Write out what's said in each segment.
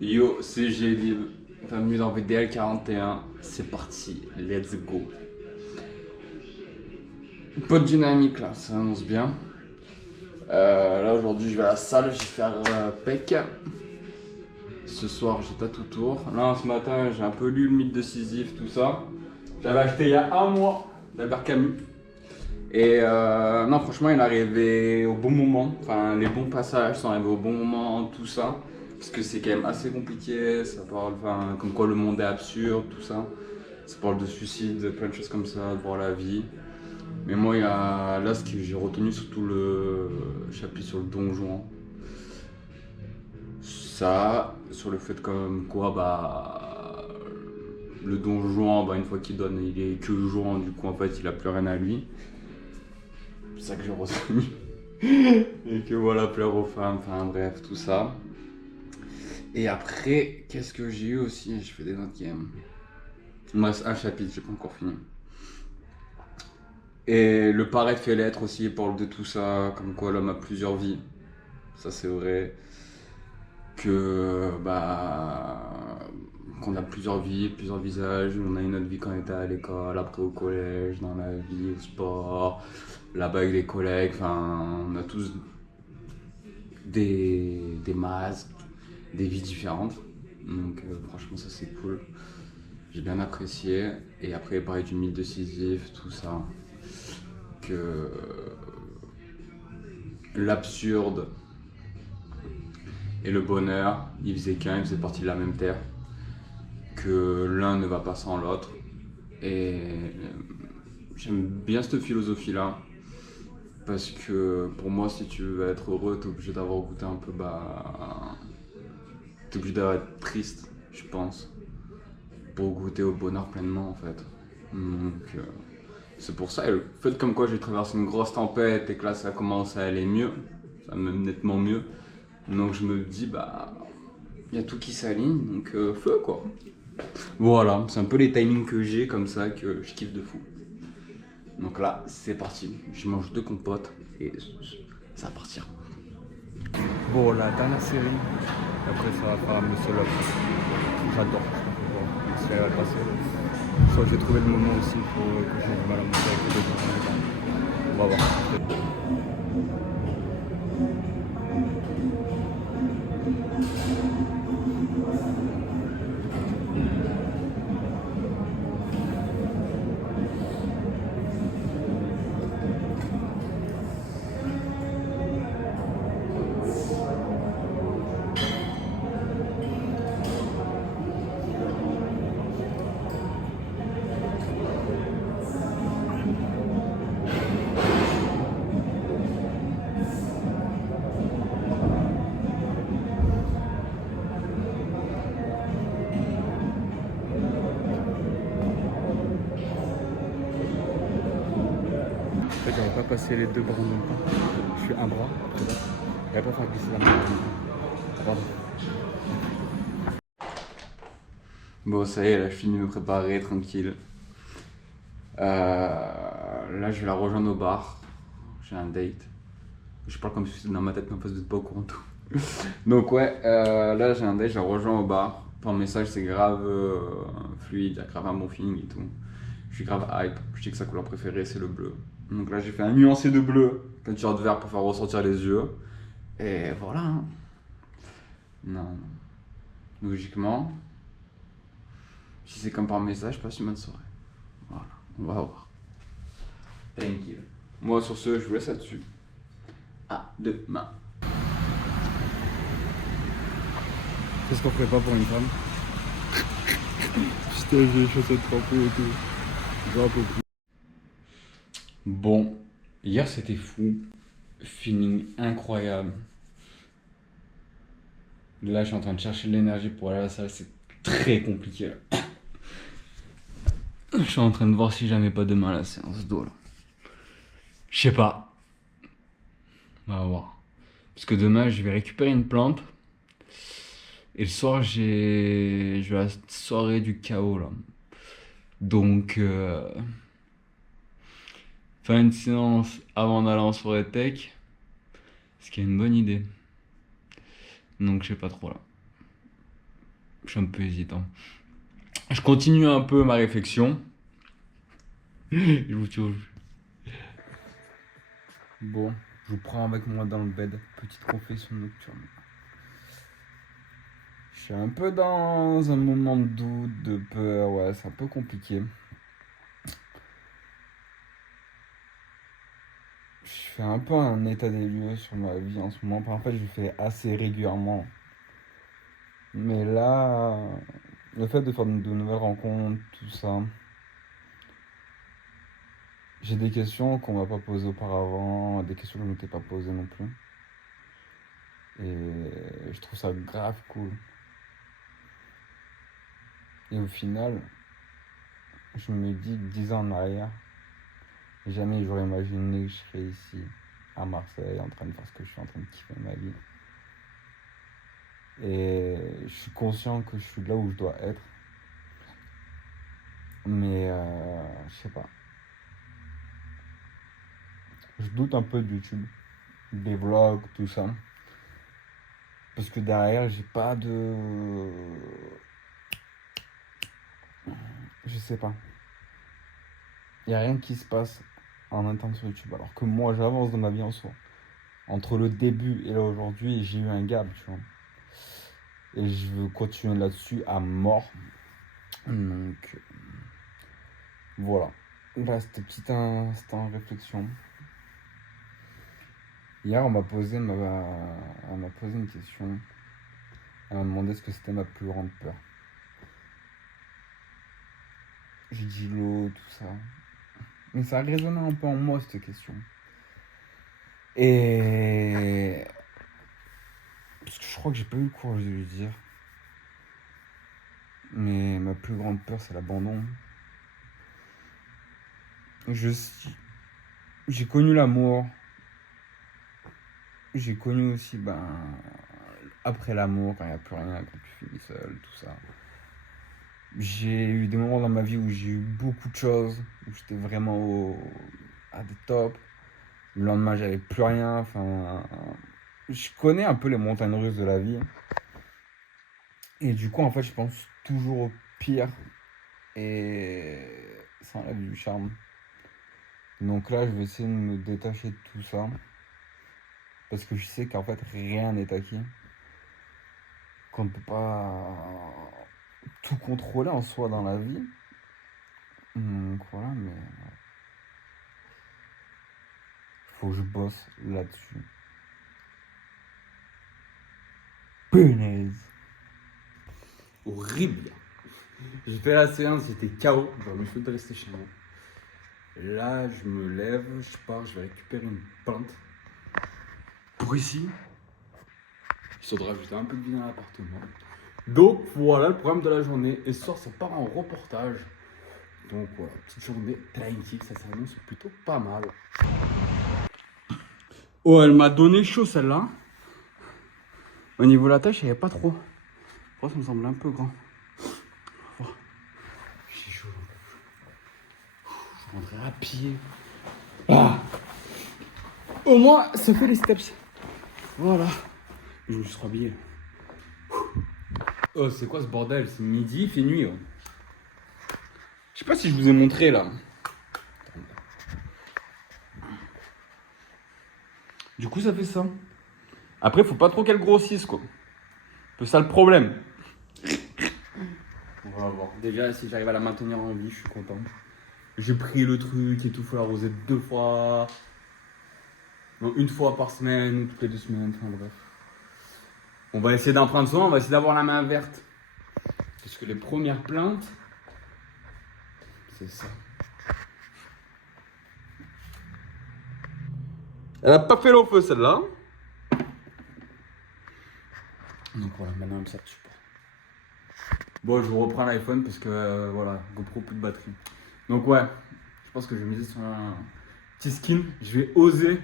Yo, c'est Gélib, bienvenue dans VDL 41, c'est parti, let's go. Bonne dynamique là, ça annonce bien. Là aujourd'hui je vais à la salle, je vais faire PEC. Ce soir j'étais à tout tour. Là ce matin j'ai un peu lu le mythe de Sisyphe, tout ça. J'avais acheté il y a un mois d'Albert Camus. Et non franchement il est arrivé au bon moment, enfin les bons passages sont arrivés au bon moment, tout ça. Parce que c'est quand même assez compliqué, ça parle, enfin, comme quoi le monde est absurde, tout ça. Ça parle de suicide, plein de choses comme ça, de voir la vie. Mais moi, il y a là ce que j'ai retenu surtout le chapitre sur le Don Juan. Ça, sur le fait comme quoi, bah, le Don Juan, bah, une fois qu'il donne, il est que jouant, du coup, en fait, il a plus rien à lui. C'est ça que j'ai retenu. Et que voilà, plaire aux femmes, enfin bref, tout ça. Et après, qu'est-ce que j'ai eu aussi? Je fais des notes games. Il me reste un chapitre, j'ai pas encore fini. Et le paraître fait l'être aussi, il parle de tout ça, comme quoi l'homme a plusieurs vies. Ça c'est vrai. Que bah qu'on a plusieurs vies, plusieurs visages. On a une autre vie quand on était à l'école, après au collège, dans la vie, au sport, là-bas avec les collègues. Enfin, on a tous des masques, des vies différentes. Donc franchement ça c'est cool. J'ai bien apprécié. Et après pareil du mythe de Sisyphe, tout ça. Que l'absurde et le bonheur, ils faisaient qu'un, ils faisaient partie de la même terre. Que l'un ne va pas sans l'autre. Et j'aime bien cette philosophie-là. Parce que pour moi, si tu veux être heureux, t'es obligé d'avoir goûté un peu, bah. T'es obligé d'être triste, je pense. Pour goûter au bonheur pleinement, en fait. Donc, c'est pour ça. Et le fait comme quoi j'ai traversé une grosse tempête et que là, ça commence à aller mieux. Ça même nettement mieux. Donc, je me dis, bah. Il y a tout qui s'aligne, donc feu quoi. Voilà, c'est un peu les timings que j'ai comme ça que je kiffe de fou. Donc là, c'est parti. Je mange deux compotes et ça va partir. Bon, la dernière série. Après, ça va faire Monsieur Love. J'adore. Si elle va passer. Soit j'ai trouvé le moment aussi pour que j'ai du mal à monter avec les deux. On va voir. En fait, j'avais pas passé les deux bras en même temps. Je suis un bras, après l'autre. J'avais pas fait glisser la main en même temps. Pardon. Bon, ça y est, là, je finis de me préparer, tranquille. Là, je vais la rejoindre au bar. J'ai un date. Je parle comme si c'était dans ma tête, mais en fait, vous n'êtes pas au courant de tout. Donc, ouais, là, j'ai un date, je la rejoins au bar. Par message, c'est grave fluide, il y a grave un bon feeling et tout. Je suis grave hype. Je sais que sa couleur préférée, c'est le bleu. Donc là, j'ai fait un nuancé de bleu, peinture de vert pour faire ressortir les yeux. Et voilà. Hein. Non. Logiquement, si c'est comme par message, passe une bonne soirée. Voilà, on va voir. Thank you. Moi, sur ce, je vous laisse là-dessus. À demain. C'est ce qu'on ferait pas pour une femme. Putain, j'ai les chaussettes trempées et tout. J'en peux plus. Bon, hier c'était fou. Feeling incroyable. Là, je suis en train de chercher de l'énergie pour aller à la salle. C'est très compliqué là. Je suis en train de voir si jamais pas demain la séance d'eau là. Je sais pas. On va voir. Parce que demain, je vais récupérer une plante. Et le soir, je vais à la soirée du chaos là. Donc, faire une séance avant d'aller en soirée tech, ce qui est une bonne idée. Donc, je sais pas trop là. Je suis un peu hésitant. Je continue un peu ma réflexion. Je vous tue. Bon, je vous prends avec moi dans le bed. Petite confession nocturne. Je suis un peu dans un moment de doute, de peur. Ouais, c'est un peu compliqué. Je fais un peu un état des lieux sur ma vie en ce moment. En fait, je le fais assez régulièrement. Mais là, le fait de faire de nouvelles rencontres, tout ça, j'ai des questions qu'on m'a pas posées auparavant, des questions que je ne m'étais pas posées non plus. Et je trouve ça grave cool. Et au final, je me dis que 10 ans en arrière, jamais j'aurais imaginé que je serais ici, à Marseille, en train de faire ce que je suis en train de kiffer ma vie. Et je suis conscient que je suis là où je dois être. Mais je sais pas. Je doute un peu de YouTube, des vlogs, tout ça. Parce que derrière, j'ai pas de. Je sais pas. Il n'y a rien qui se passe en même temps sur YouTube. Alors que moi, j'avance dans ma vie en soi. Entre le début et là aujourd'hui, j'ai eu un gap, tu vois. Et je veux continuer là-dessus à mort. Donc, voilà. Là, c'était petit instant réflexion. Hier, on m'a posé une question. Elle m'a demandé ce que c'était ma plus grande peur. J'ai dit l'eau, tout ça. Mais ça a résonné un peu en moi, cette question. Et. Parce que je crois que j'ai pas eu le courage de lui dire. Mais ma plus grande peur, c'est l'abandon. J'ai connu l'amour. J'ai connu aussi, après l'amour, quand il n'y a plus rien, quand tu finis seul, tout ça. J'ai eu des moments dans ma vie où j'ai eu beaucoup de choses, où j'étais vraiment à des tops. Le lendemain, j'avais plus rien. Enfin, je connais un peu les montagnes russes de la vie. Et du coup, en fait, je pense toujours au pire. Et ça enlève du charme. Donc là, je vais essayer de me détacher de tout ça. Parce que je sais qu'en fait, rien n'est acquis. Qu'on ne peut pas tout contrôler en soi dans la vie. Donc voilà, mais faut que je bosse là-dessus. Punaise. Horrible. J'ai fait la séance, j'étais KO. J'aurais mieux fait de rester chez moi. Là, je me lève, je pars, je vais récupérer une plante. Pour ici, il faudra rajouter un peu de vie dans l'appartement. Donc voilà le programme de la journée. Et ce soir, ça part en reportage. Donc voilà, petite journée tranquille, ça s'annonce plutôt pas mal. Oh, elle m'a donné chaud celle-là. Au niveau de la taille, je savais pas trop. Ça me semble un peu grand. J'ai chaud. Je rentrerai à pied. Ah. Au moins, ça fait les steps. Voilà. Je me suis rhabillé. Oh, c'est quoi ce bordel? C'est midi, il fait nuit. Oh. Je sais pas si je vous ai montré là. Du coup, ça fait ça. Après, faut pas trop qu'elle grossisse, quoi. Un peu ça le problème. On va voir. Déjà, si j'arrive à la maintenir en vie, je suis content. J'ai pris le truc et tout, faut l'arroser 2 fois. Non, 1 fois par semaine ou toutes les 2 semaines, enfin bref. On va essayer d'en prendre soin, on va essayer d'avoir la main verte. Parce que les premières plaintes, c'est ça. Elle a pas fait long feu celle-là. Donc voilà, maintenant elle me sert de support. Bon, je vous reprends l'iPhone parce que voilà, GoPro plus de batterie. Donc ouais, je pense que je vais miser sur un petit skin. Je vais oser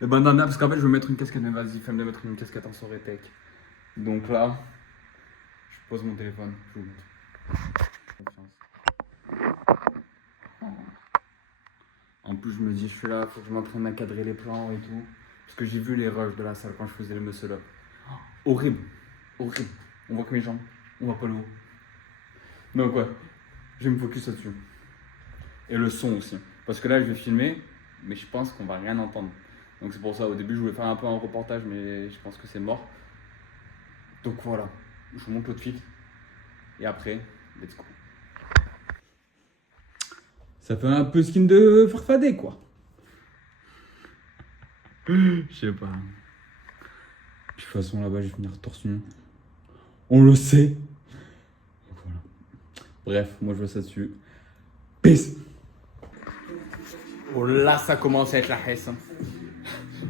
le bandana parce qu'en fait je vais mettre une casquette. Mais vas-y, fais-moi de mettre une casquette en soirée tech. Donc là, je pose mon téléphone, je vous montre. Confiance. En plus, je me dis, je suis là, faut que je m'entraîne à cadrer les plans et tout. Parce que j'ai vu les rushs de la salle quand je faisais les muscle-up. Horrible, horrible. On voit que mes jambes. On va pas le haut. Donc ouais, je vais me focus là-dessus. Et le son aussi. Parce que là, je vais filmer, mais je pense qu'on va rien entendre. Donc c'est pour ça, au début, je voulais faire un peu un reportage, mais je pense que c'est mort. Donc voilà, je vous montre l'outfit. Et après, let's go. Ça fait un peu skin de farfadet, quoi. Je sais pas. De toute façon, là-bas, je vais finir torse nu. On le sait. Voilà. Bref, moi, je vois ça dessus. Peace. Oh là, ça commence à être la hesse. Hein.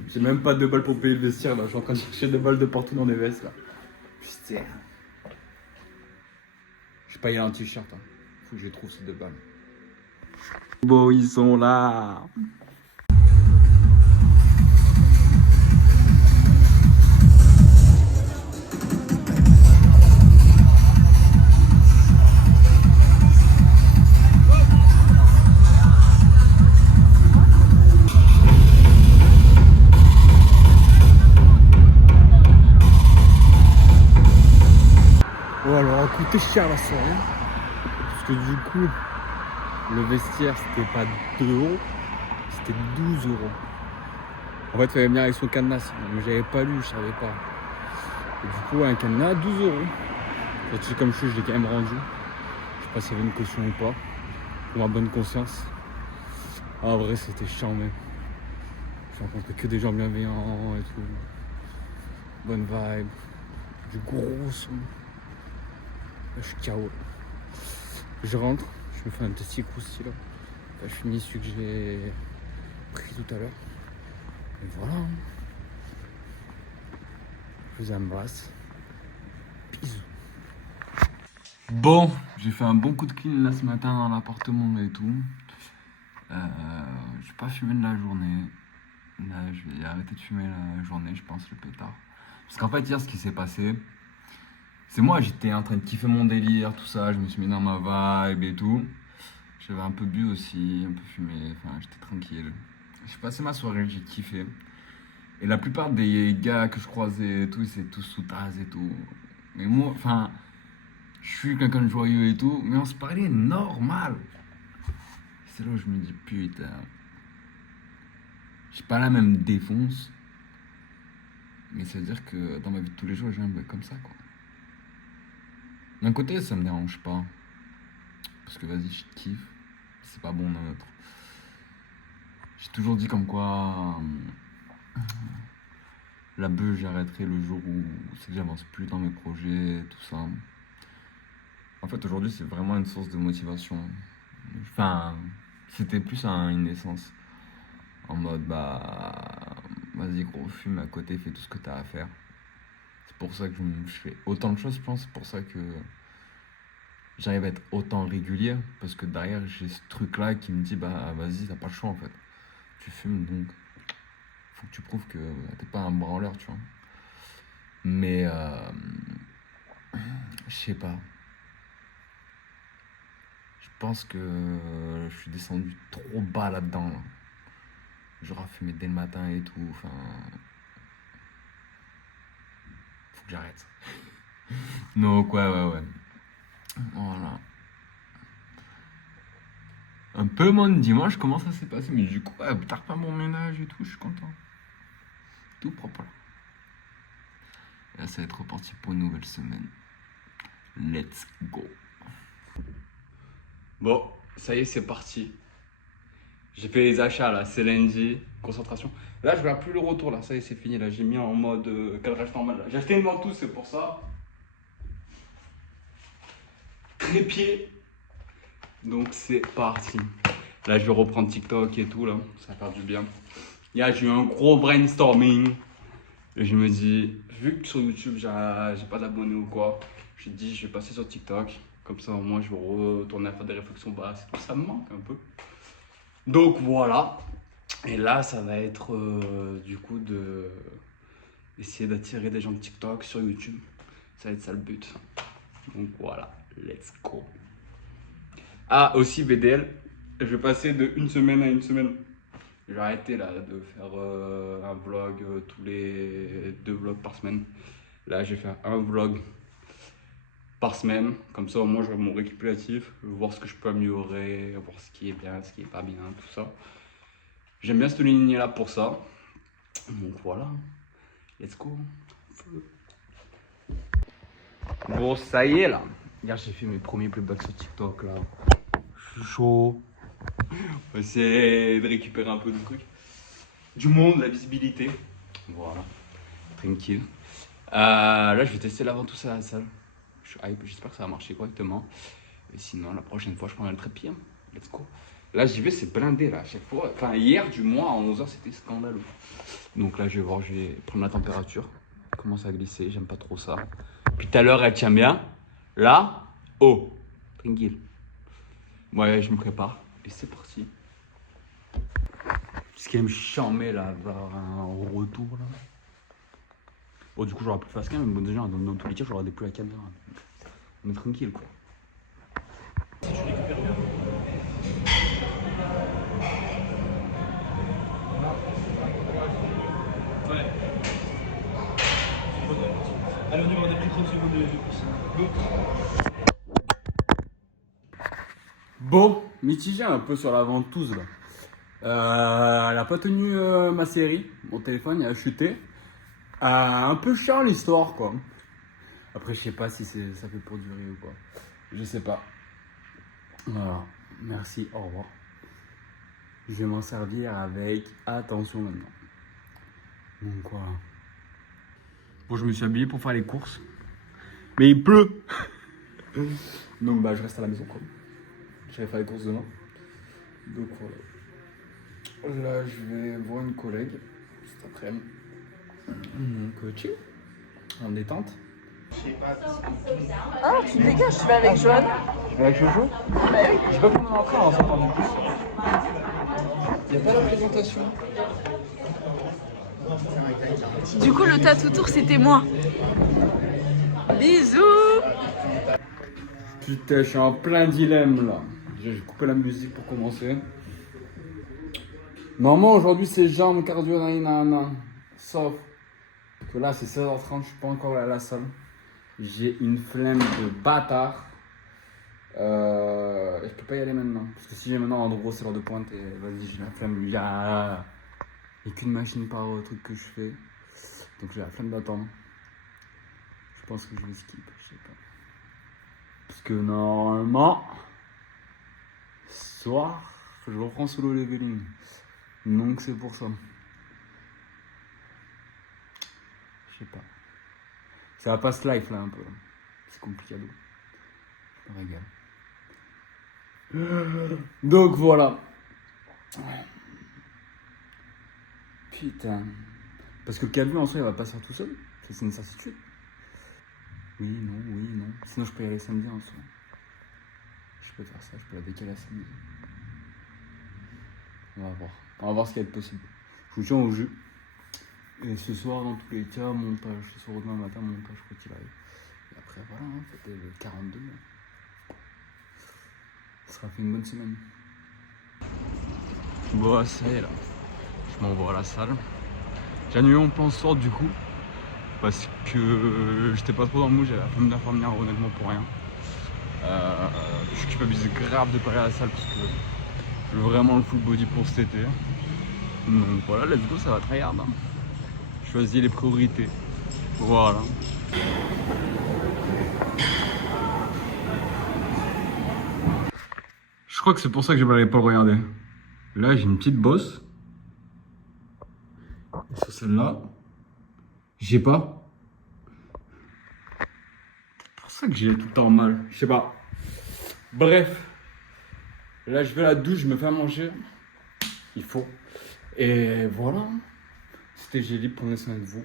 J'ai même pas de balles pour payer le vestiaire, là. Je suis en train de chercher des balles de partout dans les vestes, là. Putain. Je paye un t-shirt. Hein. Faut que je trouve ces 2 balles. Bon, ils sont là. Oh, alors, a coûté cher la soirée. Parce que du coup, le vestiaire, c'était pas 2 euros, c'était 12 euros. En fait, il fallait venir avec son cadenas. Mais j'avais pas lu, je savais pas. Et du coup, un cadenas, 12 euros. Et tu sais, comme je l'ai quand même rendu. Je sais pas s'il y avait une caution ou pas. Pour ma bonne conscience. Ah, en vrai, c'était chiant, même. J'ai rencontré que des gens bienveillants et tout. Bonne vibe. Du gros son. Là, je suis KO. Je rentre, je me fais un petit croustillant là. Enfin, je finis celui que j'ai pris tout à l'heure. Et voilà. Je vous embrasse. Bisous. Bon, j'ai fait un bon coup de clean là ce matin dans l'appartement et tout. J'ai pas fumé de la journée. Là, je vais arrêter de fumer la journée, je pense, le pétard. Parce qu'en fait, hier, ce qui s'est passé, c'est moi, j'étais en train de kiffer mon délire, tout ça. Je me suis mis dans ma vibe et tout. J'avais un peu bu aussi, un peu fumé. Enfin, j'étais tranquille. J'ai passé ma soirée, j'ai kiffé. Et la plupart des gars que je croisais et tout, ils étaient tous sous tasse et tout. Mais moi, enfin, je suis quelqu'un de joyeux et tout, mais on se parlait normal. C'est là où je me dis, putain, j'ai pas la même défonce, mais ça veut dire que dans ma vie de tous les jours, j'ai un mec comme ça, quoi. D'un côté, ça me dérange pas, parce que vas-y, je kiffe, c'est pas bon d'un autre. J'ai toujours dit comme quoi la beuh, j'arrêterai le jour où c'est que j'avance plus dans mes projets, tout ça. En fait, aujourd'hui, c'est vraiment une source de motivation. Enfin, c'était plus une essence. En mode, bah, vas-y, gros, fume à côté, fais tout ce que t'as à faire. C'est pour ça que je fais autant de choses, je pense. C'est pour ça que j'arrive à être autant régulier. Parce que derrière, j'ai ce truc-là qui me dit, bah, vas-y, t'as pas le choix, en fait. Tu fumes, donc, faut que tu prouves que t'es pas un branleur, tu vois. Mais, je sais pas. Je pense que je suis descendu trop bas là-dedans, là. Genre à fumer dès le matin et tout, enfin... Faut que j'arrête. Donc ouais. Voilà. Un peu mon dimanche, comment ça s'est passé? Mais du coup, ouais, tard pas mon ménage et tout, je suis content. Tout propre là. Et là, ça va être reparti pour une nouvelle semaine. Let's go. Bon, ça y est, c'est parti. J'ai fait les achats là, c'est lundi, concentration. Là, je regarde plus le retour là, ça y est, c'est fini là. J'ai mis en mode cadrage normal là. J'ai acheté une ventouse, c'est pour ça. Trépied. Donc c'est parti. Là, je vais reprendre TikTok et tout là, ça va faire du bien. Hier, j'ai eu un gros brainstorming. Et je me dis, vu que sur YouTube, j'ai pas d'abonnés ou quoi, je me dis, je vais passer sur TikTok. Comme ça, au moins, je vais retourner à faire des réflexions basses. Ça me manque un peu. Donc voilà. Et là, ça va être du coup essayer d'attirer des gens de TikTok sur YouTube. Ça va être ça le but. Donc voilà, let's go. Ah, aussi BDL, je vais passer de une semaine à une semaine. J'ai arrêté là de faire un vlog tous les 2 vlogs par semaine. Là, je vais faire un vlog par semaine. Comme ça, au moins, j'aurai mon récapitulatif, voir ce que je peux améliorer, voir ce qui est bien, ce qui est pas bien, tout ça. J'aime bien cette ligne-là pour ça. Donc voilà, let's go. Bon, ça y est là. Regarde, j'ai fait mes premiers playbacks sur TikTok là. Je suis chaud. On va essayer de récupérer un peu de trucs. Du monde, la visibilité. Voilà, tranquille. Là, je vais tester la ventouse à la salle. Je suis hype, j'espère que ça va marcher correctement. Et sinon, la prochaine fois, je prendrai le trépied. Let's go. Là, j'y vais, c'est blindé là, à chaque fois. Enfin, hier, du moins, à 11h, c'était scandaleux. Donc là, je vais voir, je vais prendre la température. Elle commence à glisser, j'aime pas trop ça. Puis tout à l'heure, elle tient bien. Là, oh, tranquille. Ouais, je me prépare. Et c'est parti. Ce qui me chambé là, vers un retour là. Bon, du coup, j'aurai plus de face cam, mais bon, déjà, dans tous les cas, j'aurai plus la caméra. On est tranquille quoi. Si tu récupères bien. Ouais. Allez, on demande des petits 30 secondes de plus. Bon, mitigé un peu sur la ventouse là. Elle a pas tenu ma série. Mon téléphone il a chuté. Un peu cher l'histoire quoi. Après je sais pas si ça fait pour durer ou quoi. Je sais pas. Voilà. Merci, au revoir. Je vais m'en servir avec attention maintenant. Donc voilà. Bon, je me suis habillé pour faire les courses. Mais il pleut. Donc bah je reste à la maison quoi. Je vais faire les courses demain. Donc voilà. Là je vais voir une collègue cet après-midi. Donc chill. En détente. Ah, tu dégages, tu vas avec Joanne. Je vais avec Jojo. Bah oui. Je sais pas comment on est encore en s'entend du plus. Il n'y a pas la présentation. Du coup, le tatou tour, c'était moi. Bisous. Putain, je suis en plein dilemme là. Je vais couper la musique pour commencer. Normalement, aujourd'hui, c'est jambes, cardio, nanana. Sauf que là, c'est 16h30, je suis pas encore allé à la salle. J'ai une flemme de bâtard. Je peux pas y aller maintenant. Parce que si j'ai maintenant, en gros, c'est l'heure de pointe et vas-y, j'ai la flemme. Il y a qu'une machine par truc que je fais. Donc j'ai la flemme d'attendre. Je pense que je vais skip, je sais pas. Parce que normalement, ce soir, je reprends solo leveling. Donc c'est pour ça. Je sais pas. Ça va pas se life là un peu. C'est compliqué. Je me régale. Donc voilà. Putain. Parce que le calme en soi il va pas sortir tout seul. Ça, c'est une certitude. Oui, non. Sinon je peux y aller samedi en soi. Je peux faire ça, je peux la décaler à samedi. On va voir ce qui va être possible. Je vous tiens au jus. Et ce soir, dans tous les cas, montage. Ce soir, demain matin, montage, quoi qu'il arrive. Et après, voilà, c'était le 42. Ça sera fait une bonne semaine. Bon, ça y est là. Je m'envoie à la salle. J'ai annulé mon plan ce soir du coup. Parce que j'étais pas trop dans le mood, j'avais la flemme d'infirmière honnêtement pour rien. Je culpabilise grave de pas aller à la salle parce que je veux vraiment le full body pour cet été. Donc voilà, let's go, ça va tryhard. Hein. Choisis les priorités. Voilà. Je crois que c'est pour ça que je n'allais pas le regarder. Là, j'ai une petite bosse. Et sur celle-là, j'ai pas. C'est pour ça que j'ai tout le temps mal. Je sais pas. Bref. Là, je vais à la douche, je me fais à manger. Il faut. Et voilà. C'était Gélibre, prenez soin de vous.